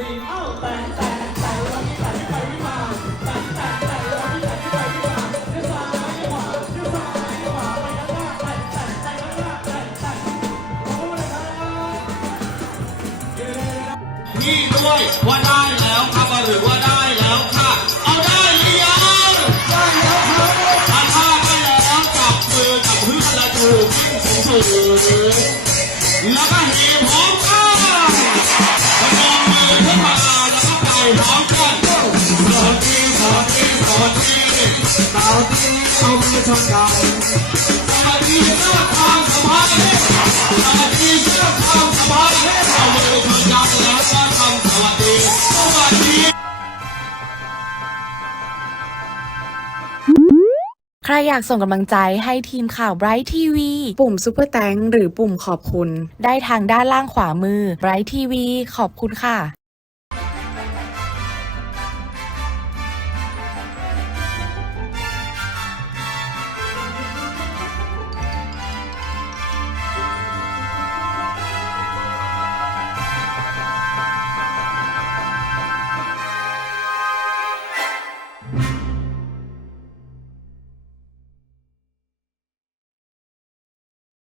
สี่เอ้าแต่แต่แต่งรถดีแต่งวิ่งไปวิ่งมาแต่แต่แต่งรถดีแต่งวิ่งไปวิ่งมาเลี้ยวซ้ายเลี้ยวขวาเลี้ยวซ้ายเลี้ยวขวาไปข้างหน้าแต่งแต่งแต่งข้างหน้าแต่งแต่งนี่ด้วยว่าได้แล้วครับหรือว่าได้แล้วค่ะเอาได้หรือยังได้แล้วครับถ้าท่าได้แล้วจับมือกับพื่อนและถูกวิ่งสูงสูงแล้วก็เฮพร้อมกัน สาวทีเอามือชนกันสวัสดีเจ้าความสบายสวัสดีเจ้าความสบายเอามือชนกันแล้วก็ทำสวัสดีสวัสดีใครอยากส่งกำลังใจให้ทีมข่าว Bright TV ปุ่ม Super t h a n k หรือปุ่มขอบคุณ ได้ทางด้านล่างขวามือ Bright TV ขอบคุณค่ะ